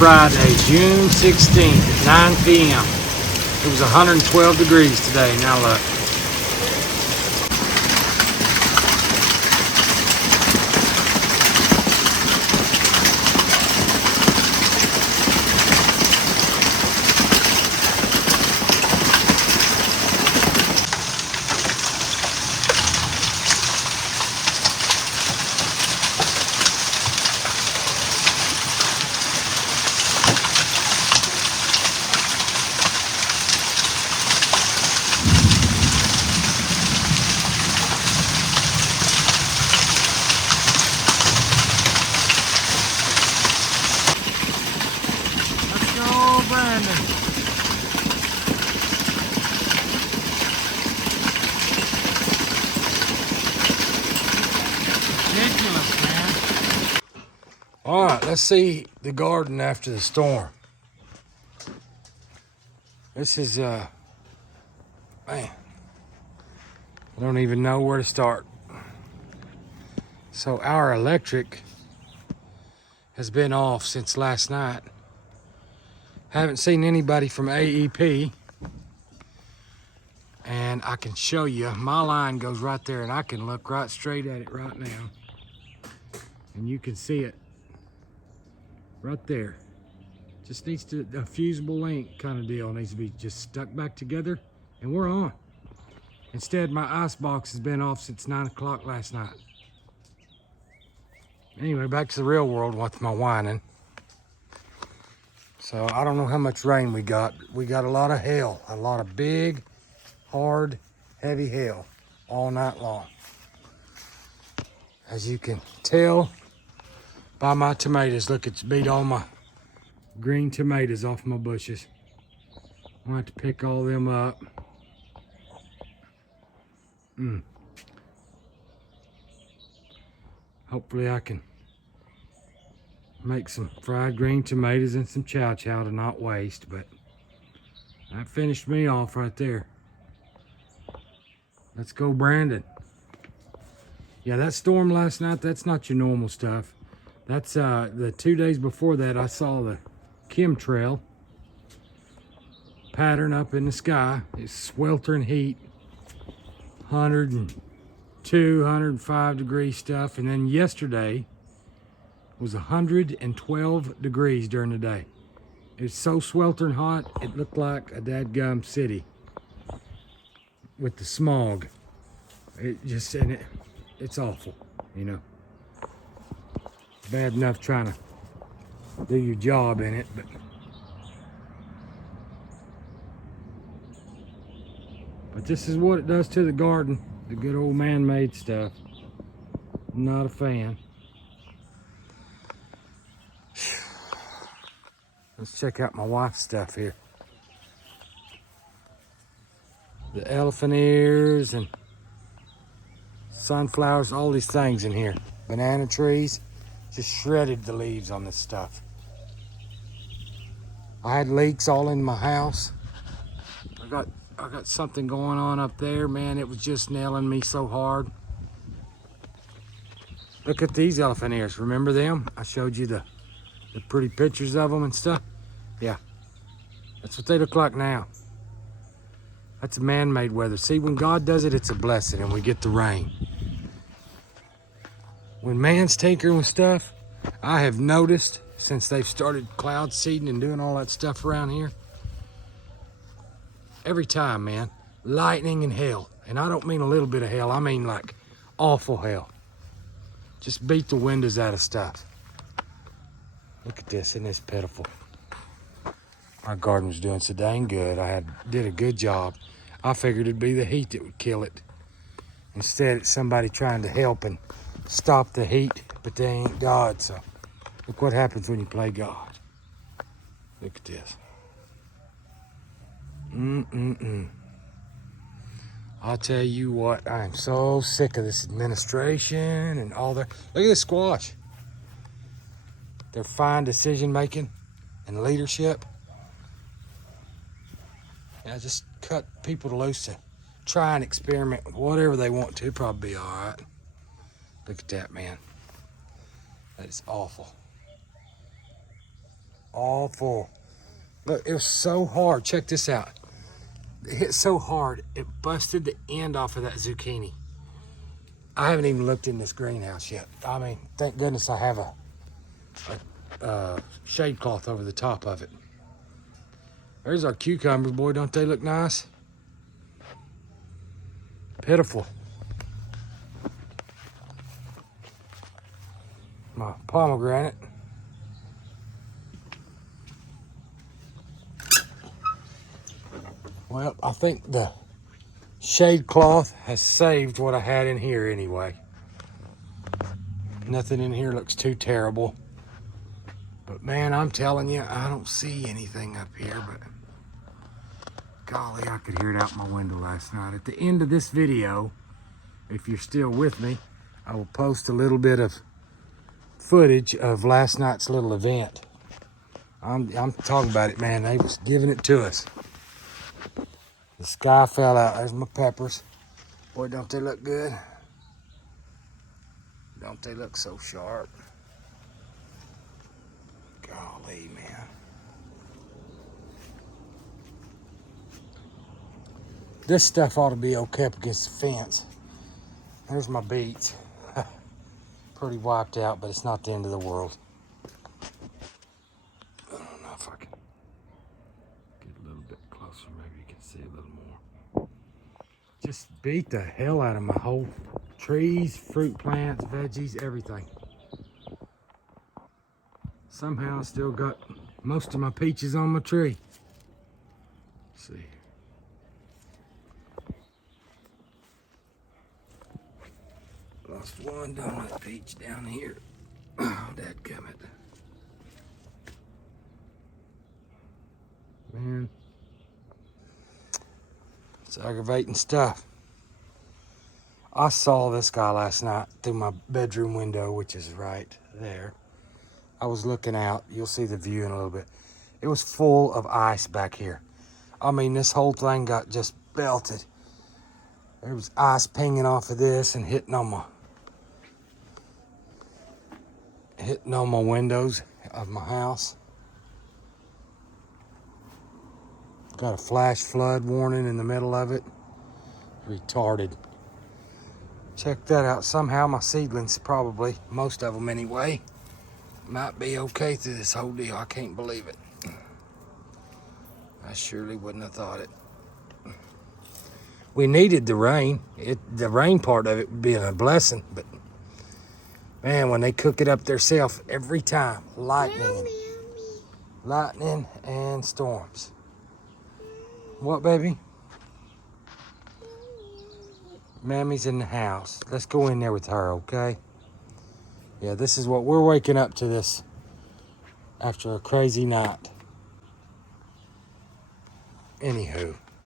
Friday, June 16th at 9 p.m. It was 112 degrees today. Now look. All right, let's see the garden after the storm. This is, man, I don't even know where to start. So our electric has been off since last night. Haven't seen anybody from AEP. And I can show you, my line goes right there and I can look right straight at it right now. And you can see it right there. Just needs to, a fusible link kind of deal needs to be just stuck back together and we're on. Instead, my ice box has been off since 9 o'clock last night. Anyway, back to the real world with my whining. So I don't know how much rain we got. We got a lot of hail, a lot of big, hard, heavy hail all night long. As you can tell by my tomatoes, look, it's beat all my green tomatoes off my bushes. I'm gonna have to pick all them up. Hopefully I can make some fried green tomatoes and some chow chow to not waste, but that finished me off right there. Let's go, Brandon. Yeah, that storm last night, that's not your normal stuff. That's the 2 days before that, I saw the chemtrail pattern up in the sky. It's sweltering heat, 102, 105 degree stuff. And then yesterday was 112 degrees during the day. It's so sweltering hot, it looked like a dadgum city with the smog. It just, and it's awful, you know. Bad enough trying to do your job in it, but this is what it does to the garden, the good old man-made stuff. I'm not a fan. Let's check out my wife's stuff here. The elephant ears and sunflowers, all these things in here. Banana trees, just shredded the leaves on this stuff. I had leaks all in my house. I got something going on up there, man. It was just nailing me so hard. Look at these elephant ears. Remember them? I showed you the pretty pictures of them and stuff. Yeah, that's what they look like now. That's a man-made weather. See, when God does it, it's a blessing and we get the rain. When man's tinkering with stuff, I have noticed since they've started cloud seeding and doing all that stuff around here, every time, man, lightning and hail. And I don't mean a little bit of hail, I mean like awful hail. Just beat the windows out of stuff. Look at this, isn't this pitiful? Our garden was doing so dang good. I did a good job. I figured it'd be the heat that would kill it. Instead, it's somebody trying to help and stop the heat, but they ain't God, so look what happens when you play God. Look at this. I'll tell you what, I am so sick of this administration and all that. Look at this squash. Their fine decision making and leadership. Yeah, just cut people loose to try and experiment with whatever they want to. Probably be all right. Look at that, man. That is awful. All full. Look, it was so hard. Check this out. It hit so hard, it busted the end off of that zucchini. I haven't even looked in this greenhouse yet. I mean, thank goodness I have a shade cloth over the top of it. There's our cucumbers, boy, don't they look nice? Pitiful. My pomegranate. Well, I think the shade cloth has saved what I had in here anyway. Nothing in here looks too terrible. But man, I'm telling you, I don't see anything up here, but golly, I could hear it out my window last night. At the end of this video, if you're still with me, I will post a little bit of footage of last night's little event. I'm talking about it, man. They was giving it to us. The sky fell out. There's my peppers. Boy, don't they look good? Don't they look so sharp? Golly, man. This stuff ought to be okay up against the fence. There's my beets. Pretty wiped out, but it's not the end of the world. I don't know if I can get a little bit closer. Maybe you can see a little more. Just beat the hell out of my whole trees, fruit plants, veggies, everything. Somehow I still got most of my peaches on my tree. Let's see. Lost one donut peach down here. Oh, dadgummit. Man, it's aggravating stuff. I saw this guy last night through my bedroom window, which is right there. I was looking out. You'll see the view in a little bit. It was full of ice back here. I mean, this whole thing got just belted. There was ice pinging off of this and hitting on my windows of my house. Got a flash flood warning in the middle of it. Retarded. Check that out. Somehow my seedlings, probably, most of them anyway, might be okay through this whole deal. I can't believe it. I surely wouldn't have thought it. We needed the rain. The rain part of it would be a blessing, but man, when they cook it up themselves every time, lightning and storms. What, baby? Mammy's in the house. Let's go in there with her, okay? Yeah, this is what we're waking up to this after a crazy night. Anywho.